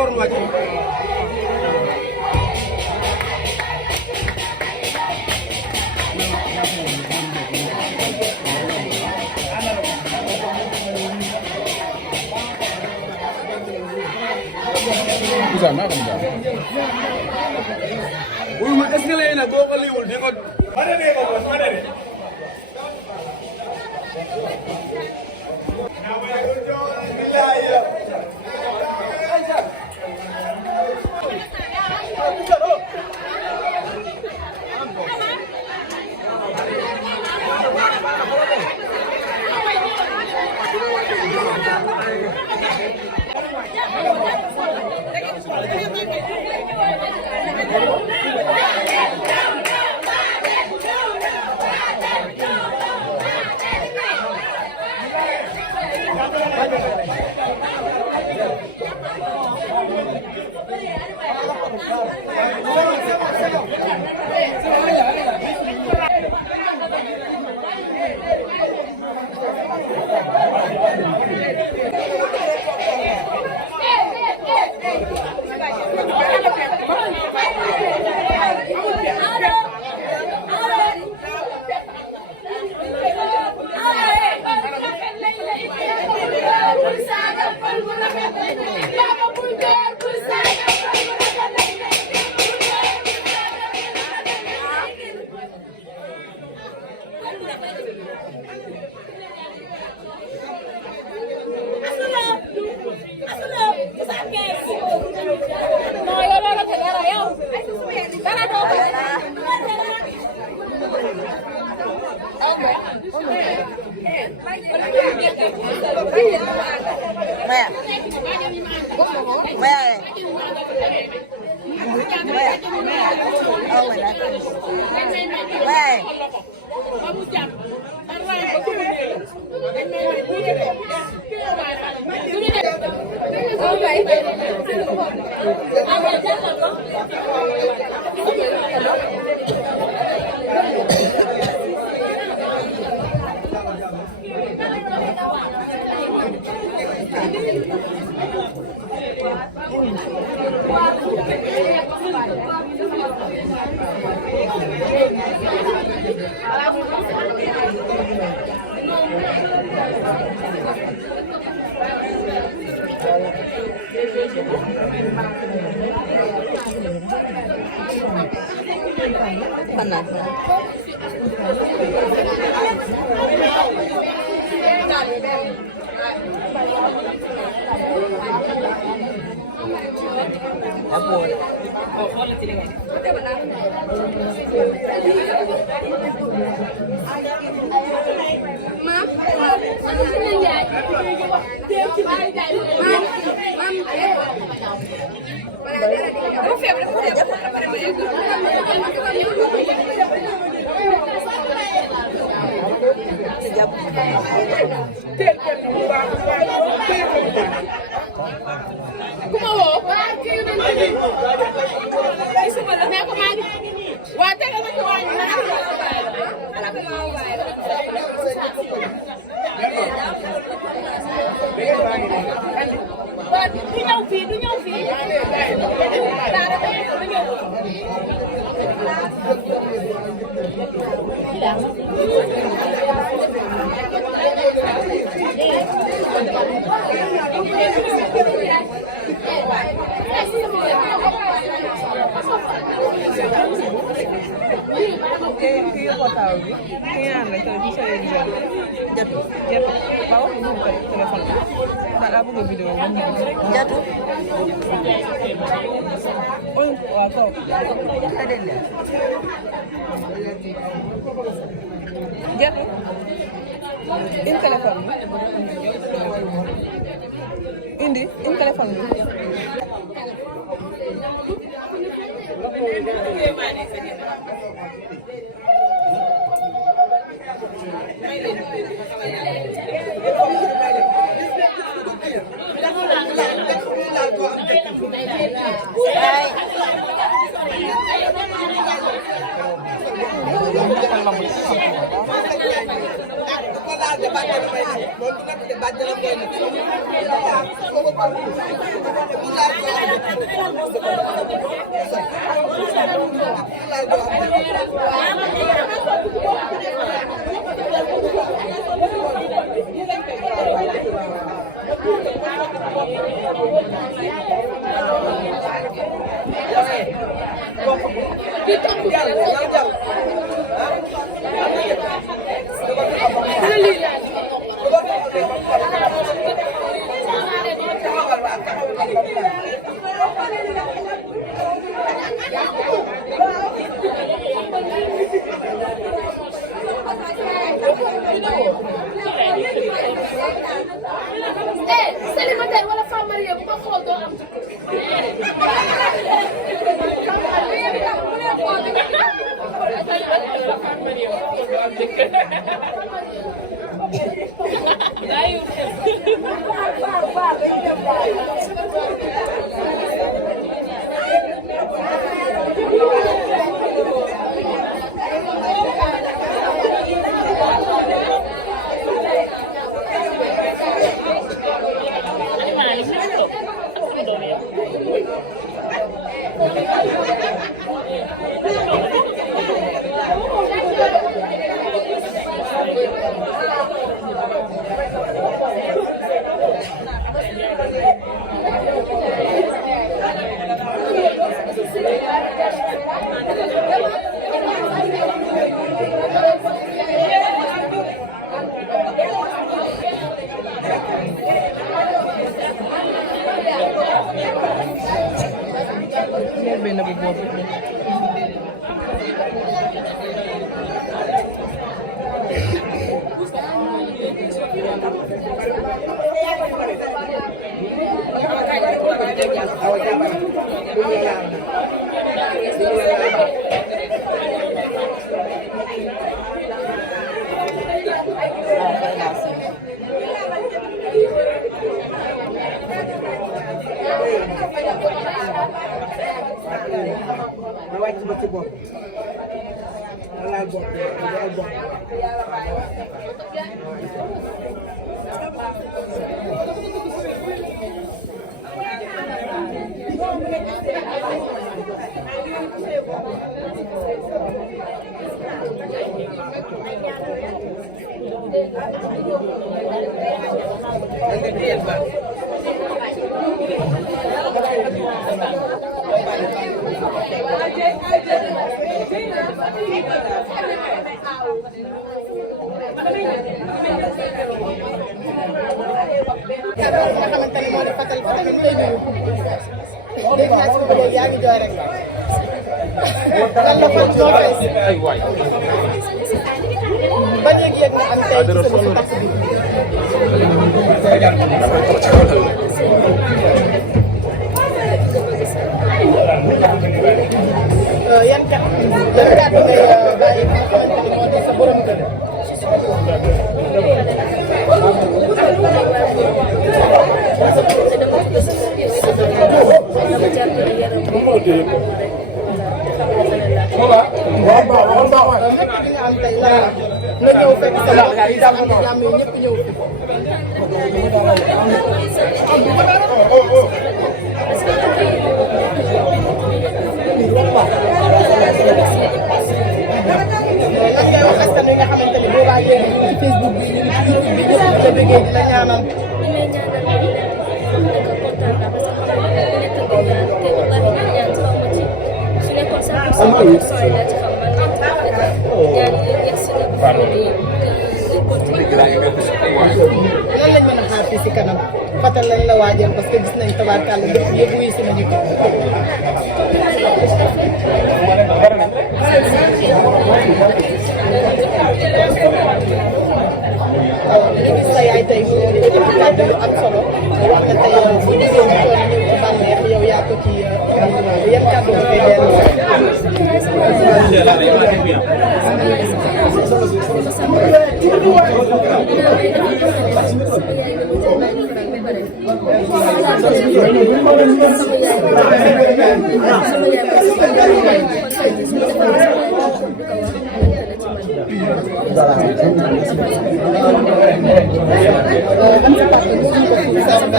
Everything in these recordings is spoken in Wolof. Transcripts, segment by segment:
waroon wàcc. Wul ma escalier yi nag boo ko liiwul di ko. Indi téléphone bi. Ay. célibataire wala femme mariée bu ko xool doo am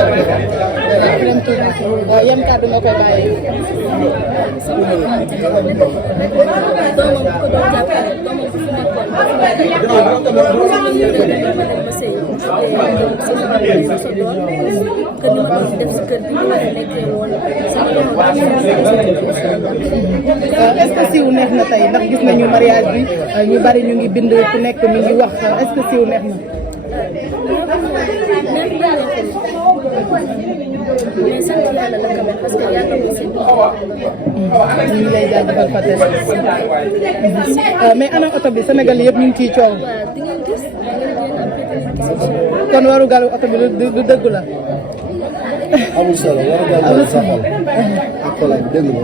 dem Touba waaw yan kàddu nga koy bàyyi. doomam bu ko doon jàppale doomam bu fi nekkoon ba sëy que ni ma doon def si kër bi ma nekkee woon est-ce que siiw neex na tey ndax gis nañu mariage bi ñu bari ñu ngi bind ku nekk mi ngi wax est-ce que siiw neex na. mais sant yàlla la quand même parce que yàlla na seen ñu ngi lay jaajëfal Fatou. mais ana oto bi Sénégal yëpp ñu ngi ciy coow. waaw di ngeen gis kon waru galu oto bi du dëgg la. amul solo waru galu sa xol ak xolaat dëgg la.